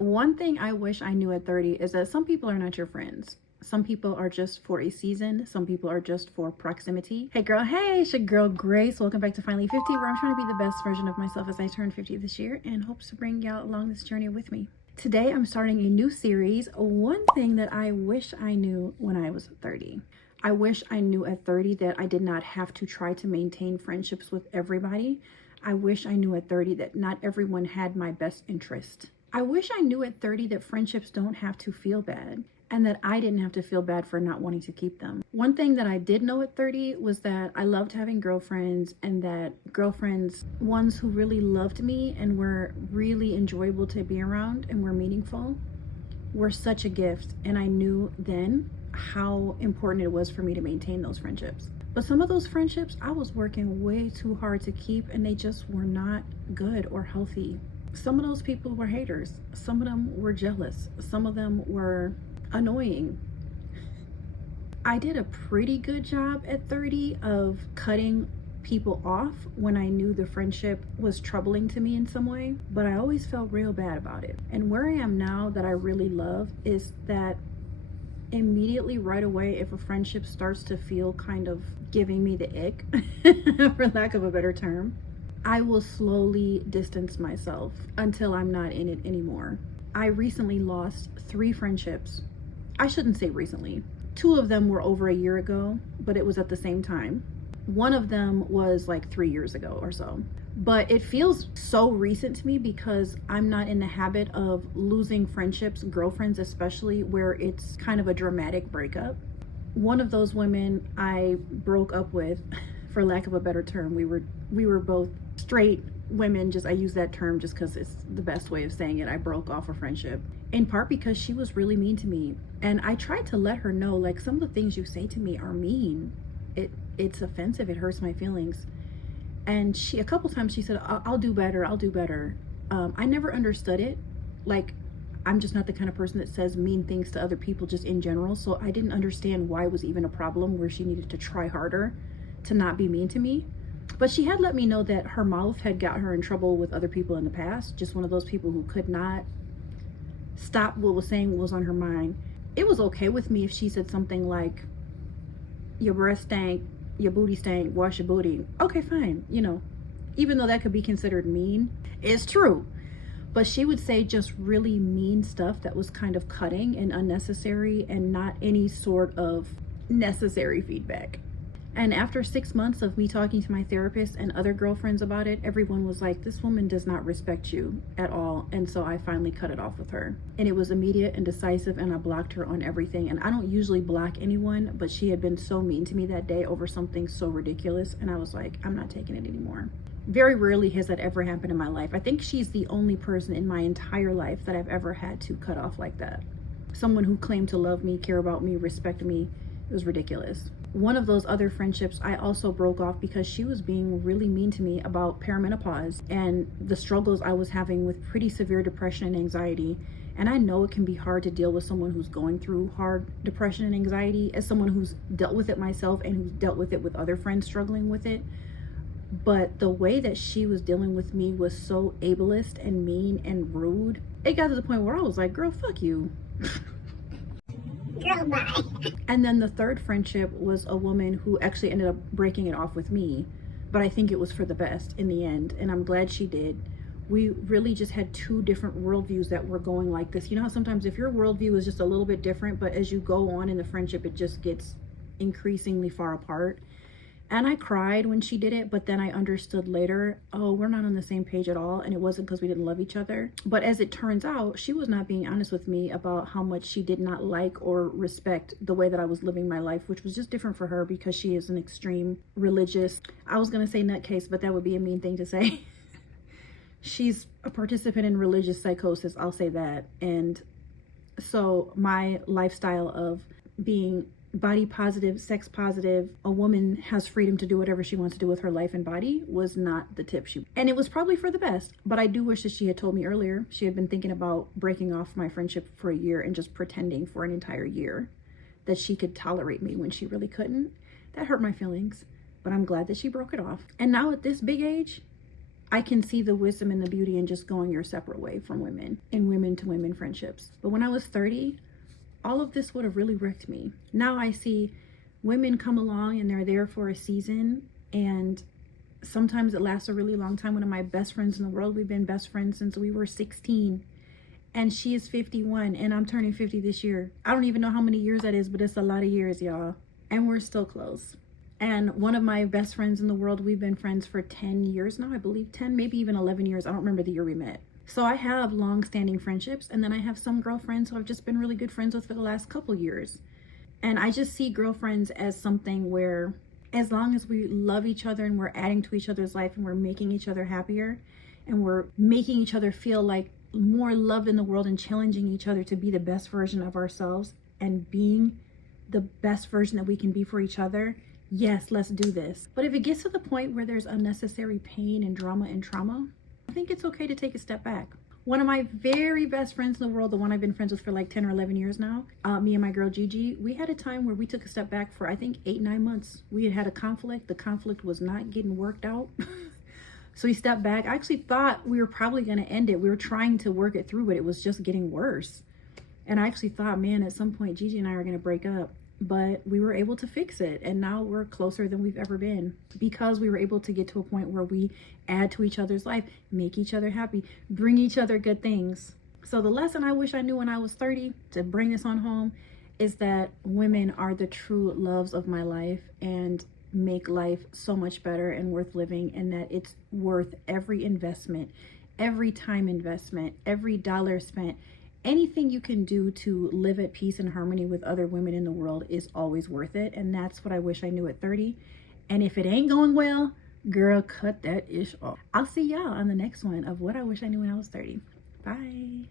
One thing I wish I knew at 30 is that some people are not your friends. Some people are just for a season. Some people are just for proximity. Hey girl, hey, it's your girl Grace. Welcome back to Finally 50, where I'm trying to be the best version of myself as I turn 50 this year and hopes to bring y'all along this journey with me. Today I'm starting a new series, one thing that I wish I knew when I was 30. I wish I knew at 30 that I did not have to try to maintain friendships with everybody. I wish I knew at 30 that not everyone had my best interest. I wish I knew at 30 that friendships don't have to feel bad and that I didn't have to feel bad for not wanting to keep them. One thing that I did know at 30 was that I loved having girlfriends, and that girlfriends, ones who really loved me and were really enjoyable to be around and were meaningful, were such a gift. And I knew then how important it was for me to maintain those friendships. But some of those friendships I was working way too hard to keep, and they just were not good or healthy. Some of those people were haters. Some of them were jealous. Some of them were annoying. I did a pretty good job at 30 of cutting people off when I knew the friendship was troubling to me in some way, but I always felt real bad about it. And where I am now that I really love is that immediately right away, if a friendship starts to feel kind of giving me the ick, for lack of a better term, I will slowly distance myself until I'm not in it anymore. I recently lost 3 friendships. I shouldn't say recently. 2 of them were over a year ago, but it was at the same time. One of them was like 3 years ago or so. But it feels so recent to me because I'm not in the habit of losing friendships, girlfriends especially, where it's kind of a dramatic breakup. One of those women I broke up with, for lack of a better term, we were both straight women, I use that term just because it's the best way of saying it. I broke off a friendship in part because she was really mean to me, and I tried to let her know, like, some of the things you say to me are mean. It's offensive. It hurts my feelings. And a couple times she said, I'll do better, I'll do better. I never understood it. Like, I'm just not the kind of person that says mean things to other people just in general, so I didn't understand why it was even a problem where she needed to try harder to not be mean to me. But she had let me know that her mouth had got her in trouble with other people in the past. Just one of those people who could not stop what was saying what was on her mind. It was okay with me if she said something like, your breath stank, your booty stank, wash your booty. Okay, fine. Even though that could be considered mean, it's true. But she would say just really mean stuff that was kind of cutting and unnecessary and not any sort of necessary feedback. And after 6 months of me talking to my therapist and other girlfriends about it, everyone was like, this woman does not respect you at all. And so I finally cut it off with her. And it was immediate and decisive, and I blocked her on everything. And I don't usually block anyone, but she had been so mean to me that day over something so ridiculous. And I was like, I'm not taking it anymore. Very rarely has that ever happened in my life. I think she's the only person in my entire life that I've ever had to cut off like that. Someone who claimed to love me, care about me, respect me. It was ridiculous. One of those other friendships I also broke off because she was being really mean to me about perimenopause and the struggles I was having with pretty severe depression and anxiety. And I know it can be hard to deal with someone who's going through hard depression and anxiety, as someone who's dealt with it myself and who's dealt with it with other friends struggling with it. But the way that she was dealing with me was so ableist and mean and rude. It got to the point where I was like, girl, fuck you. Girl, bye. And then the third friendship was a woman who actually ended up breaking it off with me, but I think it was for the best in the end, and I'm glad she did. We really just had 2 different worldviews that were going like this. You know how sometimes if your worldview is just a little bit different, but as you go on in the friendship, it just gets increasingly far apart. And I cried when she did it, but then I understood later, oh, we're not on the same page at all. And it wasn't because we didn't love each other. But as it turns out, she was not being honest with me about how much she did not like or respect the way that I was living my life, which was just different for her because she is an extreme religious, I was going to say nutcase, but that would be a mean thing to say. She's a participant in religious psychosis, I'll say that. And so my lifestyle of being body positive, sex positive, a woman has freedom to do whatever she wants to do with her life and body, was not the tip and it was probably for the best. But I do wish that she had told me earlier. She had been thinking about breaking off my friendship for a year and just pretending for an entire year that she could tolerate me when she really couldn't. That hurt my feelings, but I'm glad that she broke it off. And now at this big age, I can see the wisdom and the beauty in just going your separate way from women and women to women friendships. But when I was 30, all of this would have really wrecked me. Now I see women come along and they're there for a season, and sometimes it lasts a really long time. One of my best friends in the world, we've been best friends since we were 16, and she is 51 and I'm turning 50 this year. I don't even know how many years that is, but it's a lot of years, y'all. And we're still close. And one of my best friends in the world, we've been friends for 10 years now, I believe 10, maybe even 11 years. I don't remember the year we met. So I have long-standing friendships, and then I have some girlfriends who I've just been really good friends with for the last couple years. And I just see girlfriends as something where, as long as we love each other and we're adding to each other's life and we're making each other happier and we're making each other feel like more loved in the world and challenging each other to be the best version of ourselves and being the best version that we can be for each other, yes, let's do this. But if it gets to the point where there's unnecessary pain and drama and trauma, I think it's okay to take a step back. One of my very best friends in the world, the one I've been friends with for like 10 or 11 years now, me and my girl Gigi, we had a time where we took a step back for I think 8-9 months. We had a conflict. The conflict was not getting worked out. So we stepped back. I actually thought we were probably going to end it. We were trying to work it through, but it was just getting worse. And I actually thought, man, at some point Gigi and I are going to break up. But we were able to fix it, and now we're closer than we've ever been because we were able to get to a point where we add to each other's life, make each other happy, bring each other good things. So the lesson I wish I knew when I was 30, to bring this on home, is that women are the true loves of my life and make life so much better and worth living, and that it's worth every investment, every time investment, every dollar spent. Anything you can do to live at peace and harmony with other women in the world is always worth it. And that's what I wish I knew at 30. And if it ain't going well, girl, cut that ish off. I'll see y'all on the next one of what I wish I knew when I was 30. Bye.